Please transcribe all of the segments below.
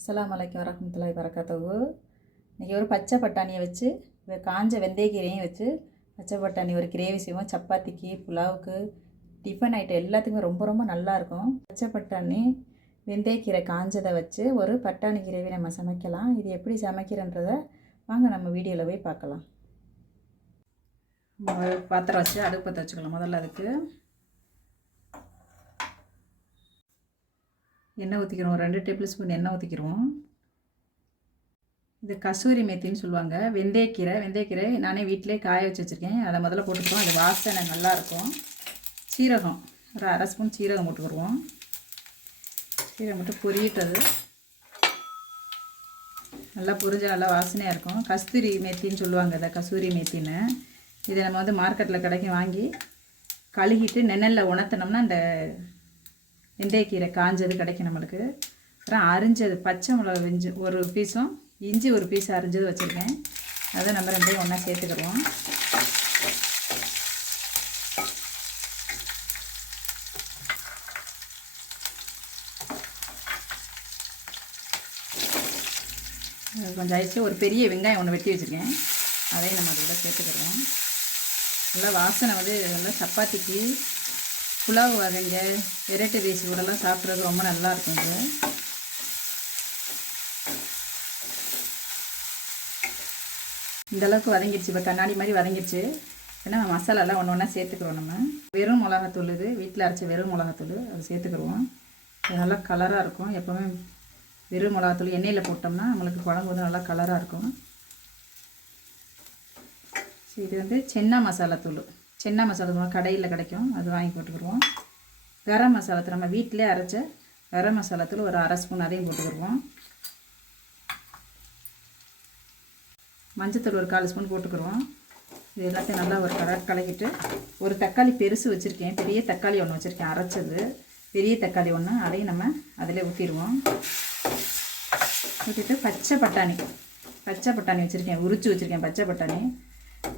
அஸ்ஸலாமு அலைக்கும் வரஹ்மத்துல்லாஹி வரகாத்துஹு. இன்றைக்கி ஒரு பச்சை பட்டாணியை வச்சு காஞ்ச வெந்தயக்கீரையும் வச்சு பச்சை பட்டாணி ஒரு கிரேவி செய்வோம். சப்பாத்திக்கு, புலாவுக்கு, டிஃபன் ஐட்டம் எல்லாத்துக்குமே ரொம்ப ரொம்ப நல்லாயிருக்கும். பச்சை பட்டாணி வெந்தயக்கீரை காஞ்சதை வச்சு ஒரு பட்டாணி கிரேவி நம்ம சமைக்கலாம். இது எப்படி சமைக்கிறன்றதை வாங்க நம்ம வீடியோவில் போய் பார்க்கலாம். பாத்திரம் வச்சு அடுப்பத்தை வச்சுக்கலாம். முதல்ல அதுக்கு எண்ணெய் ஊற்றிக்கிறோம். 2 டேபிள் ஸ்பூன் எண்ணெய் ஊற்றிக்கிறோம். இது கசூரி மேத்தின்னு சொல்லுவாங்க. வெந்தயக்கீரை நானே வீட்டிலே காய வச்சு வச்சுருக்கேன். அதை முதல்ல போட்டுக்கிறோம். அது வாசனை நல்லாயிருக்கும். சீரகம் ஒரு 1/2 ஸ்பூன் சீரகம் போட்டுக்கிடுவோம். சீரகம் மட்டும் பொரியட்டது நல்லா பொரிஞ்சால் நல்லா வாசனையாக இருக்கும். கஸ்தூரி மேத்தின்னு சொல்லுவாங்க. அதை கசூரி மேத்தின்னு இதை நம்ம வந்து மார்க்கெட்டில் கடைக்கு வாங்கி கழுகிட்டு நெண்ணலில் உணர்த்தினோம்னா அந்த வெந்தயக்கீரை காஞ்சது கிடைக்கும் நம்மளுக்கு. அப்புறம் அரிஞ்சது பச்சை மிளகா ஒரு பீஸும் இஞ்சி ஒரு பீஸ் அரிஞ்சது வச்சுருக்கேன். அதை நம்ம ரெண்டையும் ஒன்றா சேர்த்துக்கிடுவோம். கொஞ்சம் ஆயிடுச்சு. ஒரு பெரிய வெங்காயம் ஒன்று வெட்டி வச்சுருக்கேன். அதையும் நம்ம அதோட சேர்த்துக்கிடுவோம். நல்லா வாசனை வந்து நல்லா சப்பாத்திக்கு, புலாவு வகைங்க, வெரைட்டி ரைஸ் கூடலாம் சாப்பிட்றது ரொம்ப நல்லாயிருக்கும். இது இந்தளவுக்கு வதங்கிடுச்சு. இப்போ கண்ணாடி மாதிரி வதங்கிடுச்சு. ஏன்னா மசாலாலாம் ஒன்று ஒன்றா சேர்த்துக்கிறோம். நம்ம வெறும் மிளகாத்தூள், இது வீட்டில் அரைச்ச வெறும் மிளகாத்தூள் அது சேர்த்துக்கிடுவோம். அது நல்லா கலராக இருக்கும். எப்போவுமே வெறும் மிளகாத்தூள் எண்ணெயில் போட்டோம்னா நம்மளுக்கு குழம்பு வந்து நல்லா கலராக இருக்கும். இது வந்து சென்னா மசாலாத்தூள் கடையில் கிடைக்கும். அது வாங்கி போட்டுக்கிடுவோம். கரம் மசாலாத்தூள் நம்ம வீட்டிலே அரைச்ச கரம் மசாலாத்தூள் ஒரு 1/2 ஸ்பூன் அதையும் போட்டுக்கிடுவோம். மஞ்சத்தூள் ஒரு 1/4 ஸ்பூன் போட்டுக்கிடுவோம். இது எல்லாத்தையும் நல்லா ஒரு கலக்கிட்டு ஒரு தக்காளி பெருசு வச்சுருக்கேன். பெரிய தக்காளி ஒன்று வச்சுருக்கேன் அரைச்சது. பெரிய தக்காளி ஒன்று அதையும் நம்ம அதில் ஊற்றிடுவோம். ஊற்றிட்டு பச்சை பட்டாணி வச்சுருக்கேன். உரிச்சு வச்சுருக்கேன் பச்சை பட்டாணி.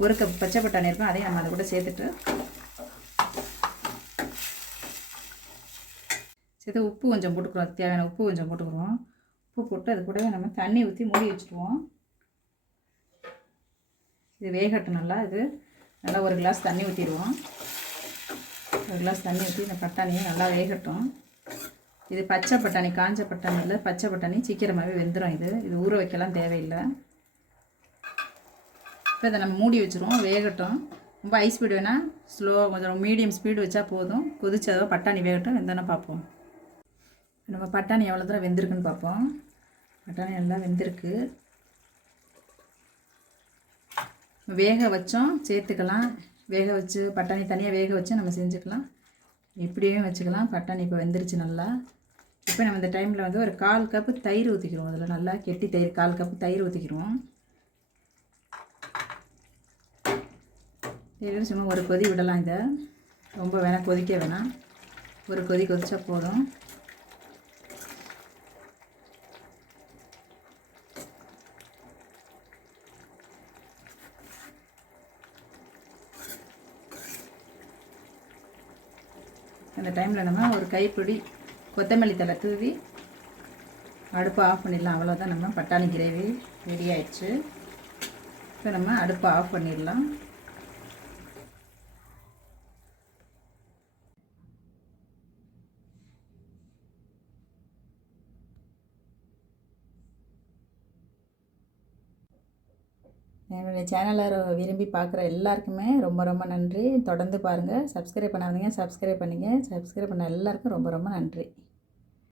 1 கப் பச்சை பட்டாணி இருக்கும். அதையும் நம்ம அதை கூட சேர்த்து உப்பு கொஞ்சம் போட்டுக்கிறோம். அதுக்கு தேவையான உப்பு கொஞ்சம் போட்டுக்கிறோம். உப்பு போட்டு அது கூடவே நம்ம தண்ணி ஊற்றி மூடி வச்சுருவோம். இது வேகட்டும் நல்லா. இது நல்லா 1 கிளாஸ் தண்ணி ஊற்றிடுவோம். 1 கிளாஸ் தண்ணி ஊற்றி இந்த பட்டாணியை நல்லா வேகட்டும். இது பச்சை பட்டாணி, காஞ்ச பட்டாணி இல்லை, பச்சை பட்டாணி சீக்கிரமாகவே வெந்துடும். இது ஊற வைக்கலாம் தேவையில்லை. இப்போ இதை நம்ம மூடி வச்சுருவோம். வேகட்டும். ரொம்ப ஹை ஸ்பீடு வேணால் ஸ்லோ, கொஞ்சம் மீடியம் ஸ்பீடு வச்சா போதும். கொதிச்சதோ பட்டாணி வேகட்டும். வெந்தோன்னா பார்ப்போம். நம்ம பட்டாணி எவ்வளோ தூரம் வெந்திருக்குன்னு பார்ப்போம். பட்டாணி நல்லா வெந்திருக்கு. வேக வச்சோம் சேர்த்துக்கலாம். வேக வச்சு பட்டாணி தனியாக வேக வச்சு நம்ம செஞ்சுக்கலாம். இப்படியே வச்சுக்கலாம். பட்டாணி இப்போ வெந்துருச்சு நல்லா. இப்போ நம்ம இந்த டைமில் வந்து ஒரு 1/4 கப்பு தயிர் ஊற்றிக்கிறோம். அதில் நல்லா கெட்டி தயிர் 1/4 கப்பு தயிர் ஊற்றிக்கிறோம். இது சும்மா ஒரு கொதி விடலாம். இதை ரொம்ப வேணாம், கொதிக்க வேணாம். ஒரு கொதி கொதிச்சா போதும். அந்த டைமில் நம்ம ஒரு கைப்பிடி கொத்தமல்லி தழை தூவி அடுப்பை ஆஃப் பண்ணிடலாம். அவ்வளோதான், நம்ம பட்டாணி கிரேவி ரெடி ஆயிடுச்சு. இப்போ நம்ம அடுப்பை ஆஃப் பண்ணிடலாம். என்னுடைய சேனலை விரும்பி பார்க்குற எல்லாருக்குமே ரொம்ப ரொம்ப நன்றி. தொடர்ந்து பாருங்கள். சப்ஸ்கிரைப் பண்ணாதீங்க, சப்ஸ்கிரைப் பண்ணிங்க. சப்ஸ்கிரைப் பண்ண எல்லாருக்கும் ரொம்ப ரொம்ப நன்றி.